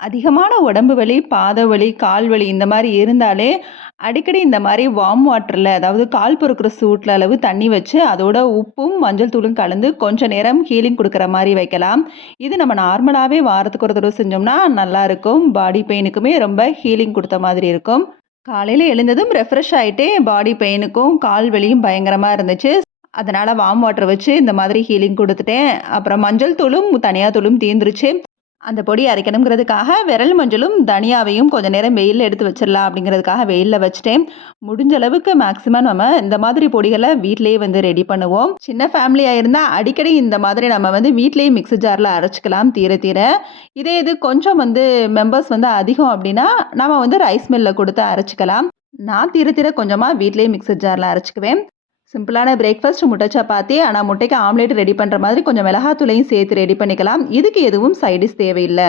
அதிகமான உடம்பு வலி, பாத வலி, கால் வலி இந்த மாரி இருந்தாலே, அடிக்கடி இந்த மாரி வார்ம் வாட்டர்ல அதாவது கால் பொறுக்குற சூட்ல அளவு தண்ணி வச்சு, அதோட உப்பும், மஞ்சள் தூளும் கலந்து கொஞ்ச நேரம் ஹீலிங் குடுக்குற மாரி வைக்கலாம். இது நம்ம நார்மலாவே வாரத்துக்கு ஒரு தடவ செஞ்சோம்னா நல்லாருக்கும். பாடி பெயினுக்குமே ரொம்ப ஹீலிங் குடுத்த மாதிரி இருக்கும். காலையில எழுந்ததும் ரெஃப்ரெஷ் ஆயிட்டே பாடி பெயினுக்கும், கால் வலியும் பயங்கரமா இருந்துச்சு. அதனால வார்ம் வாட்டர் வச்சு இந்த மாதிரி ஹீலிங் குடுத்துட்டேன். அப்புறம் மஞ்சள் தூளும், தனியா தூளும் தீர்ந்துருச்சு. அந்த பொடி அரைக்கணுங்கிறதுக்காக விரல் மஞ்சளும், தனியாவையும் கொஞ்ச நேரம் வெயில்ல எடுத்து வச்சிரலாம் அப்படிங்கிறதுக்காக வெயில்ல வச்சுட்டேன். முடிஞ்ச அளவுக்கு மேக்ஸிமம் நம்ம இந்த மாதிரி பொடிகள வீட்லயே ரெடி பண்ணுவோம். சின்ன ஃபேமிலியா இருந்தா அடிக்கடி இந்த மாதிரி நம்ம வீட்லயே மிக்ஸி ஜார்ல அரைச்சுக்கலாம் தீர தீர. இதே இது கொஞ்சம் மெம்பர்ஸ் அதிகம் அப்படின்னா, நம்ம ரைஸ் மில்ல குடுத்து அரைச்சுக்கலாம். நான் தீர தீர கொஞ்சமா வீட்லயே மிக்ஸி ஜார்ல அரைச்சுக்குவேன். சிம்பிளான பிரேக்ஃபாஸ்ட் முட்டை சப்பாத்தி. ஆனா முட்டைக்கு ஆம்லேட் ரெடி பண்ற மாதிரி கொஞ்சம் மிளகாத்தூளையும் சேர்த்து ரெடி பண்ணிக்கலாம். இதுக்கு எதுவும் சைட் டிஷ் தேவையில்ல.